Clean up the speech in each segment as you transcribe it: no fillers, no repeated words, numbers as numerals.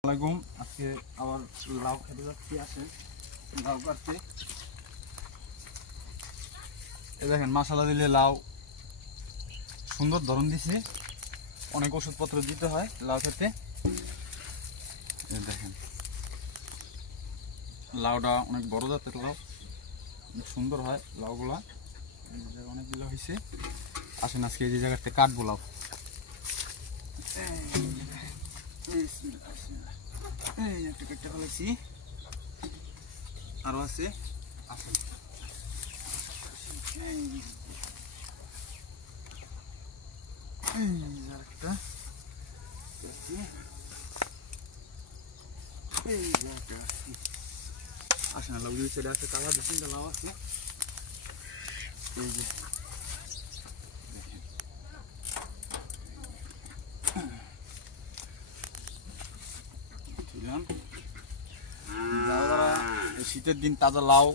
আসসালামু আলাইকুম। আজকে আবার লাউ খেতে যাচ্ছি। আসে লাউ কাটতে। এই দেখেন মশলা দিলে লাউ সুন্দর ধরন দিছে। অনেক ওষুধপত্র দিতে হয় লাউ খেতে। এই দেখেন লাউটা অনেক বড় জাতের লাউ, অনেক সুন্দর হয় লাউগুলা। অনেকগুলো হয়েছে। আসেন আজকে এই যে জায়গাতে কাটবো লাউ। একটা কেটে ফেলেছি, আরো আছে। আসেন আরেকটা আসে না, লাউ দুই সাইডে আছে, কালা দু তিনটা লাউ আছে। এই যে যারা শীতের দিন তাজা লাউ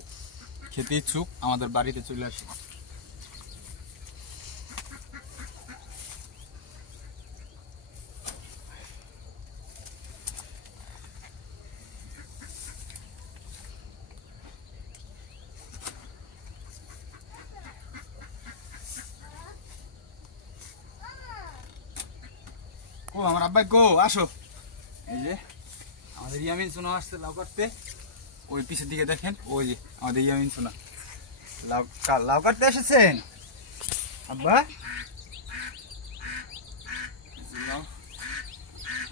খেতে ইচ্ছুক আমাদের বাড়িতে চলে আসে। ও আমার আব্বাই গো, আসো। এই যে আমাদের ইয়ামিন সোনা আসছে লাউ কাটতে। ওই পিছের দিকে দেখেন, ওই যে আমাদের ইয়ামিন সোনা লাউ কাটতে এসেছেন। আব্বা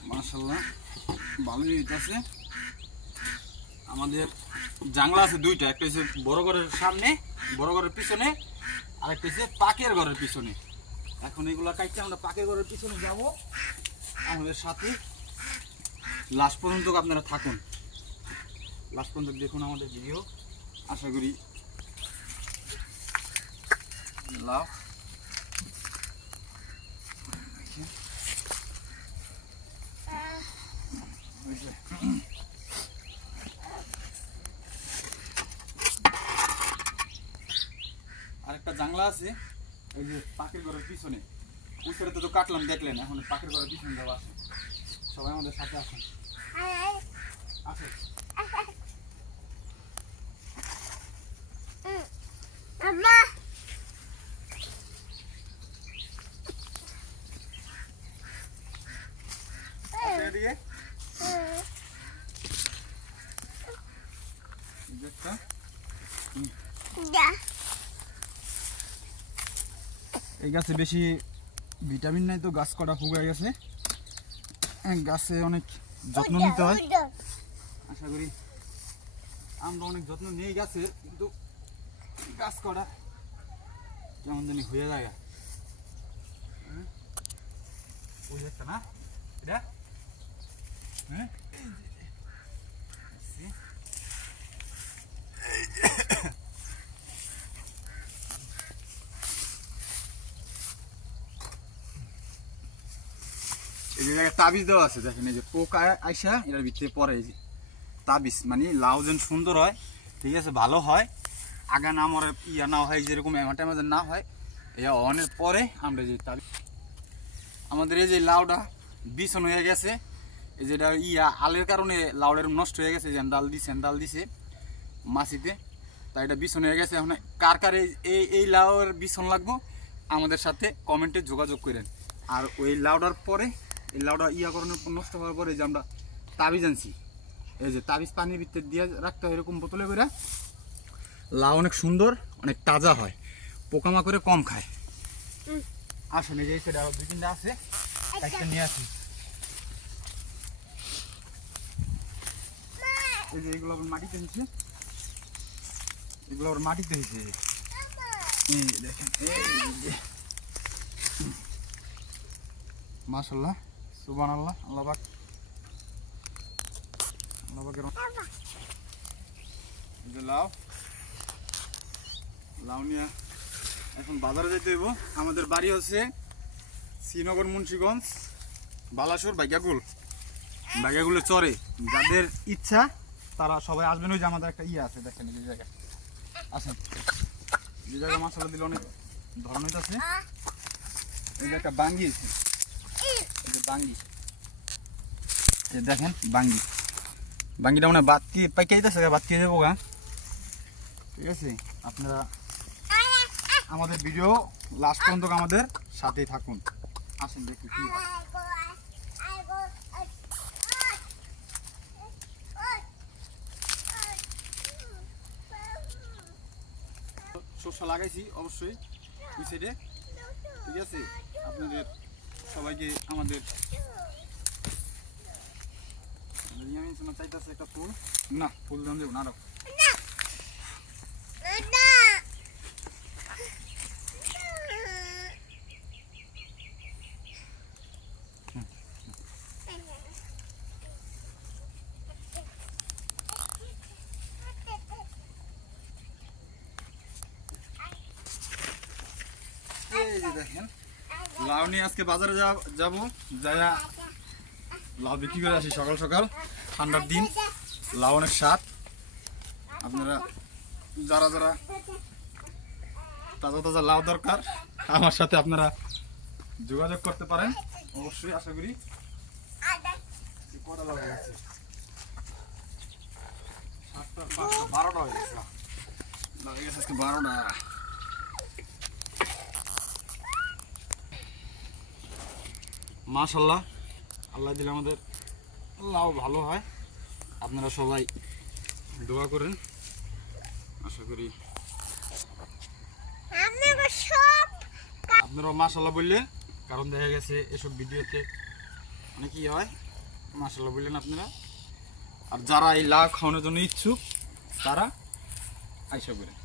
মাশাআল্লাহ ভালোই হইতাছে। আমাদের জাংলা আছে দুইটা, একটা হচ্ছে বড় ঘরের সামনে, বড় ঘরের পিছনে, আর একটা হচ্ছে পাকের ঘরের পিছনে। এখন এগুলা কাটতে আমরা পাকের ঘরের পিছনে যাব। আমাদের সাথে লাস্ট পর্যন্ত আপনারা থাকুন, লাস্ট পর্যন্ত দেখুন আমাদের ভিডিও। আশা করি লাভ। আরেকটা জাংলা আছে এই যে পাকের ঘরের পিছনে। উপরে তো কাটলাম দেখলেন, এখন পাকের ঘরের পিছনে যাওয়া আছে। সবাই আমাদের সাথে আসুন। আসেন এদিকে। এই গাছে বেশি ভিটামিন নাই তো গাছ কটা ফুগাই গেছে। গাছে অনেক যত্ন নিতে হয়। আশা করি আমরা অনেক যত্ন নিই গাছের, কিন্তু গাছ কটা কেমন জানি হয়ে যায়। ওই একটা না এটা, হ্যাঁ এই যে জায়গায় তাবিজ দেওয়া আছে দেখেন। এই যে পোকা আইসা এটার ভিতরে পরে, এই যে তাবিজ মানে লাউ যেন সুন্দর হয়, ঠিক আছে, ভালো হয়, আগা না মরে, ইয়া না হয়, যেরকম এমাটেমাজের না হয়। এই অনের পরে আমরা যে তাবিজ আমাদের এই যে লাউটা বিছন হয়ে গেছে, এই যেটা আলের কারণে লাউডের নষ্ট হয়ে গেছে। ডাল দিছে মাছিতে, তাই এটা বিছন হয়ে গেছে। এখন কার কার এই লাউয়ের বিছন লাগবো আমাদের সাথে কমেন্টে যোগাযোগ করেন। আর ওই লাউডার পরে এই লাউডা করানোর নষ্ট হওয়ার পরে যে আমরা তাবিজ আনছি, এই যে তাবিজ পানির ভিতরে দিয়ে রাখতে হয় এরকম বোতলে করে। লাউ অনেক সুন্দর, অনেক তাজা হয়, পোকামাকড়ে কম খায়। আসুন এই যে সেটা আরো দুই তিনটা আছে, একটা নিয়ে আসি। এই যে এগুলো আবার মাটিতে হয়েছে, এগুলো আবার মাটিতে হয়েছে। এই দেখেন, মাশাআল্লাহ সুবহানাল্লাহ, আল্লাহ পাক লাউ নিয়ে এখন বাজারে যেতে হইব। আমাদের বাড়ি হচ্ছে শ্রীনগর, মুন্সিগঞ্জ, বালাসুর, বাইগাগুলের চরে। যাদের ইচ্ছা তারা সবাই আসবেন। ওই যে আমাদের একটা আছে দেখেন, এই জায়গা আসেন, যে জায়গা মশলা দিলে অনেক ধরনের আছে। এই যে একটা বাঙ্গি আছে, এই যে বাঙ্গি দেখেন বাঙ্গি বাঙ্গিটা মানে বাতি পাইকাইতেছে বাতি দেবো গা। ঠিক আছে, আপনারা আমাদের ভিডিও লাস্ট পর্যন্ত আমাদের সাথেই থাকুন। আসেন দেখি কি হয়। শস্য লাগাইছি অবশ্যই ওই সাইডে। ঠিক আছে, আপনাদের সবাইকে আমাদের চাইতেছে একটা ফুল, না ফুল দাম দেবো না আরো। দেখেন লাউ নিয়ে আজকে বাজারে যাবো, যারা লাউ বিক্রি করে আসি সকাল সকাল, ঠান্ডার দিন লাউ অনেক স্বাদ। আপনারা যারা যারা তাজা তাজা লাউ দরকার আমার সাথে আপনারা যোগাযোগ করতে পারেন অবশ্যই। আশা করি কটা লাউ হয়ে গেছে, 7টা 5টা 12টা হয়ে গেছে, লাউ হয়ে গেছে আজকে 12টা। মাশাআল্লাহ, আল্লাহ দিলে আমাদের লাউ ভালো হয়। আপনারা সবাই দোয়া করেন, আশা করি আপনারা মাশাআল্লাহ বললেন, কারণ দেখা গেছে এসব ভিডিওতে অনেকই হয়। মাশাআল্লাহ বললেন আপনারা। আর যারা এই লাউ খাওয়ানোর জন্য ইচ্ছুক তারা আইসা করেন।